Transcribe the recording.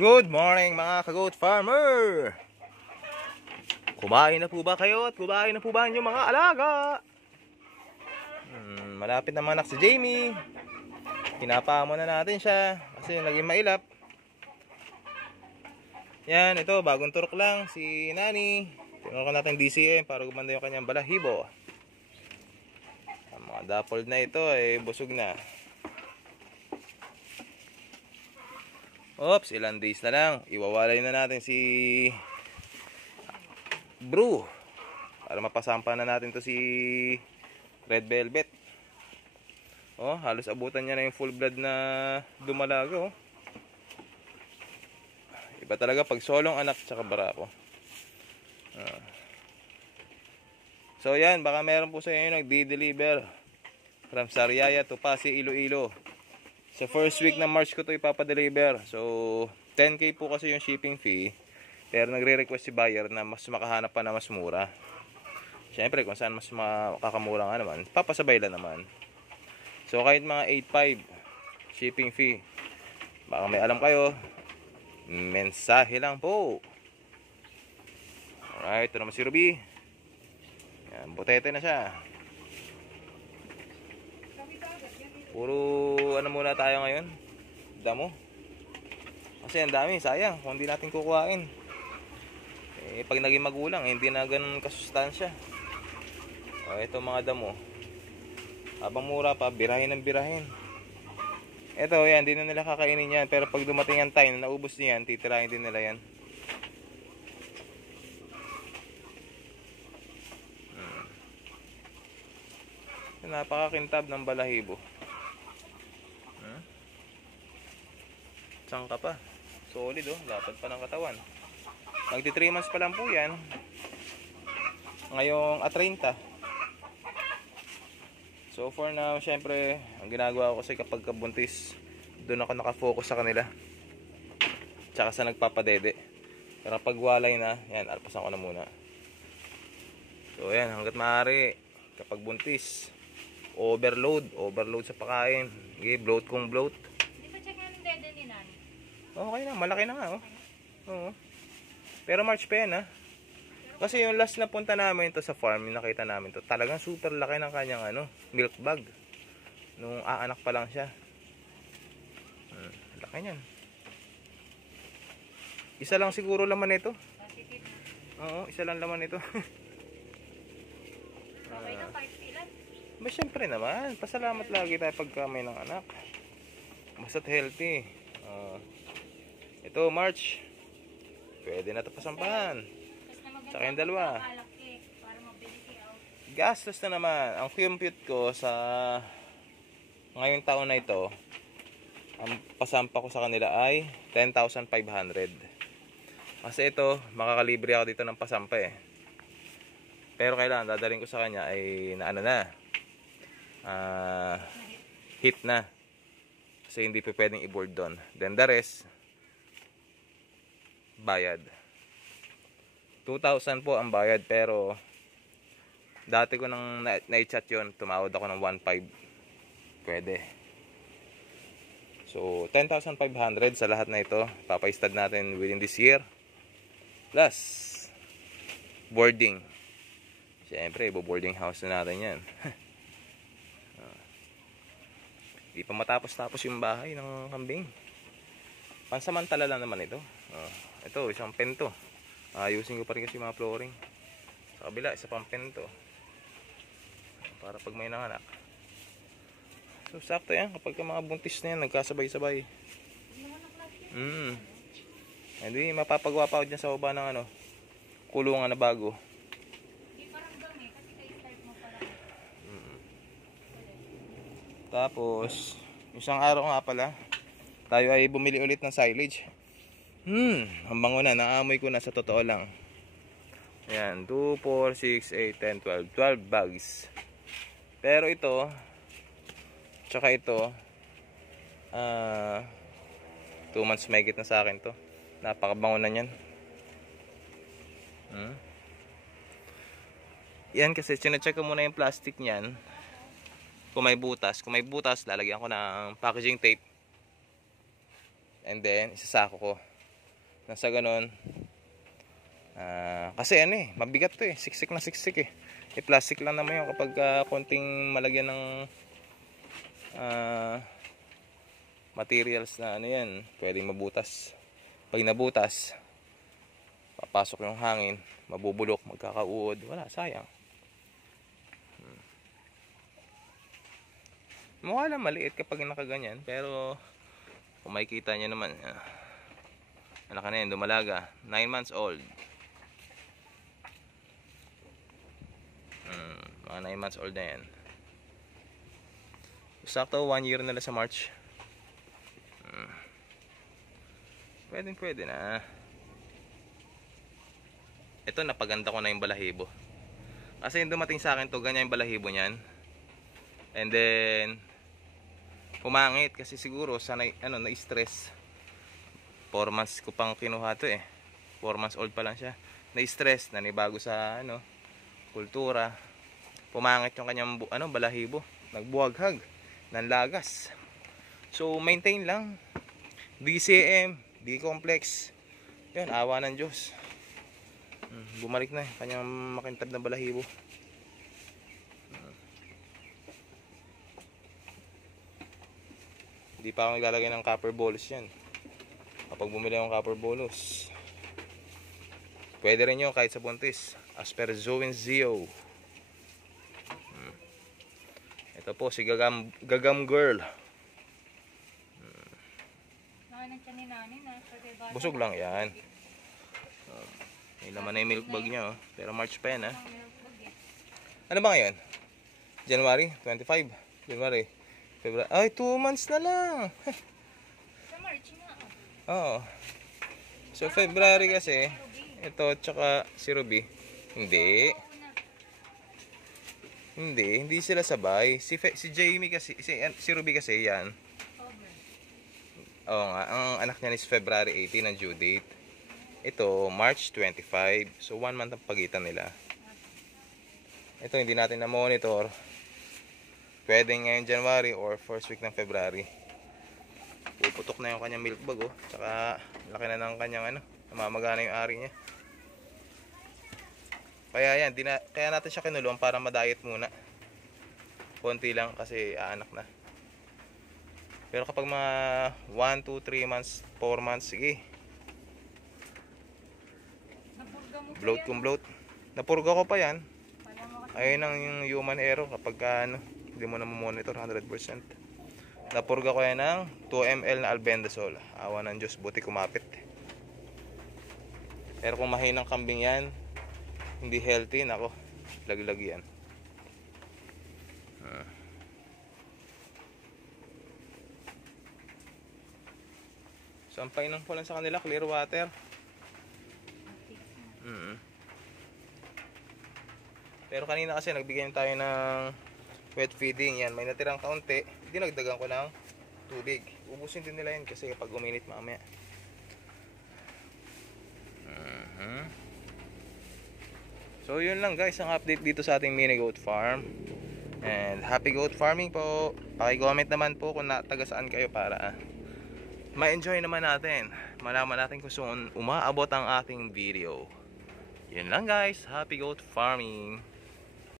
Good morning mga ka-goat farmer! Kumain na po ba kayo at kumain na po ba inyong mga alaga? Malapit na manak si Jamie. Pinapamo na natin siya kasi naging mailap. Yan, ito bagong turok lang si Nani. Tinurukan natin DCM para gumanda yung kanyang balahibo. Ang mga dappled na ito ay busog na. Oops, ilang days na lang. Iwawalay na natin si Brew para mapasampa na natin to si Red Velvet. Oh, halos abutan niya na yung full blood na dumalaga. Oh. Iba talaga pag solong anak tsaka barako. So yan, baka meron po sa inyo nagdi-deliver from Sariaya to Pasig, Iloilo. Sa first week ng March ko to ipapadeliver. So 10K po kasi yung shipping fee. Pero nagre-request si buyer na mas makahanap pa na mas mura. Siyempre kung saan mas makakamura nga naman, papasabay lang naman. So kahit mga 8.5 shipping fee, baka may alam kayo, mensahe lang po. Alright, ito naman si Ruby. Yan, butete na siya. Puro ano muna tayo ngayon, damo. Kasi ang dami, sayang kung hindi natin kukuhain. Pag naging magulang, hindi na ganun kasustansya. Ito mga damo. Habang mura pa, birahin ng birahin. Ito, yan, hindi na nila kakainin yan. Pero pag dumating ang time na naubos niyan, titirahin din nila yan. Napakakintab ng balahibo. Sangka pa. Solid oh, lapad pa ng katawan. Magti 3 months pa lang po yan. Ngayong 30. So for now, syempre, ang ginagawa ko kasi kapag kabuntis, doon ako nakafocus sa kanila. Tsaka sa nagpapadede. Pero pag walay na, yan, alpasan ko na muna. So yan, hanggat maaari, kapag buntis, overload sa pagkain. Okay, bloat kung bloat. Okay na, malaki na nga oh. Oo. Pero March pa yan ha. Kasi yung last na punta namin to sa farm, yung nakita namin to, talagang super laki ng kanyang milk bag. Nung aanak pa lang siya. Laki niyan. Isa lang siguro laman nito. Oo, isa lang laman nito. Okay na, 5 ilan? Syempre naman, pasalamat lagi tayo pagka may ng anak. Basta't healthy. Ito, March. Pwede na ito pasampahan. Saka yung dalawa. Gastos na naman. Ang compute ko sa ngayong taon na ito, ang pasampa ko sa kanila ay 10,500. Kasi ito, makakalibre ako dito ng pasampa eh. Pero kailangan, dadaling ko sa kanya ay hit na. Kasi hindi pa pwedeng i-board doon. Then the rest, bayad. 2,000 po ang bayad, pero dati ko nang na-chat yun, tumawad ako ng 1,500. Pwede. So 10,500 sa lahat na ito. Papaistad natin within this year. Plus boarding. Siyempre, boarding house na natin yan. Hindi pa matapos-tapos yung bahay ng kambing. Pansamantala lang naman ito. Ito, isang pento. Ayusin ko pa rin kasi mga flooring. Sa kabila, isa pang pento. Para pag may nanganak. So, sakto yan. Kapag mga buntis na yan, nagkasabay-sabay. Hindi, mapapagawa pa ako dyan sa baba ng kulungan na bago. Tapos, isang araw nga pala, tayo ay bumili ulit ng silage. Ang bango na, naamoy ko na sa totoo lang. Ayan, 2, 4, 6, 8, 10, 12 12 bags. Pero ito, tsaka ito, 2 months mahigit na sa akin to. Napakabango na yan. Yan kasi, chinecheck ko muna yung plastic niyan. Kung may butas, lalagyan ko ng packaging tape. And then, isasako ko. na sa ganon. Kasi ano eh, mabigat to eh, siksik na siksik eh. Plastic lang naman yun kapag konting malagyan ng materials na ano yan, pwedeng mabutas. Pag nabutas, papasok yung hangin, mabubulok, magkakauod, wala, sayang. Mukha lang maliit kapag nakaganyan, pero kung makikita nyo naman, anak na yan, dumalaga, 9 months old. Mga 9 months old na yan. Sakto 1 year nila sa March. Pwede na. Ito, napaganda ko na yung balahibo. Kasi yung dumating sa akin to, ganyan yung balahibo niyan. And then pumangit kasi siguro sanay, na-stress. 4 months ko pang kinuha to eh. 4 months old pa lang siya. Na-stress, nanibago sa kultura. Pumangit yung kanyang balahibo. Nagbuhaghag, nanlagas. So maintain lang. DCM, D-complex. Yan, awa ng Diyos. Bumalik na kanyang makintab na balahibo. Hindi pa ako naglalagay ng copper bolus yan. Kapag bumili akong copper bolus, pwede rin yun kahit sa buntis. Asperzoin Zeo. Ito po si Gagam Girl. Busog lang yan. May laman na yung milk bag niya, oh. Pero March pa yan, ha. Ano ba ngayon? January 25. January, February. Ay, 2 months na lang. Sa March na. Oo. So February kasi ito tsaka si Ruby. Hindi sila sabay. Si Jamie kasi, si Ruby kasi yan. Oo nga, ang anak niya is February 18 ang due date. Ito, March 25. So 1 month ang pagitan nila. Ito, hindi natin na-monitor. Pwede ngayon January or first week ng February. Puputok na yung kanyang milk bag, oh. Tsaka laki na ng kanyang namamagana yung ari niya. Kaya yan, kaya natin siya kinulong para ma-diet muna. Konti lang kasi aanak na. Pero kapag mga 1, 2, 3 months, 4 months, sige. Bloat kung bloat. Napurga ko pa yan. Ayun ang yung human error kapag hindi mo na monitor 100%. Napurga ko yan ng 2 ml na albendazole. Awa ng Diyos, buti kumapit. Pero kung mahinang kambing yan, hindi healthy, nako, laglag yan. So ang painom ko lang sa kanila, clear water. Pero kanina kasi nagbigay tayo ng wet feeding yan. May natirang kaunti, dinagdagan ko ng tubig. Ubusin din nila yan kasi kapag uminit mamaya. So yun lang guys, ang update dito sa ating mini goat farm. And happy goat farming po. Paki-comment naman po kung taga saan kayo para ma-enjoy naman natin. Malaman natin kung saan umaabot ang ating video. Yun lang guys, happy goat farming.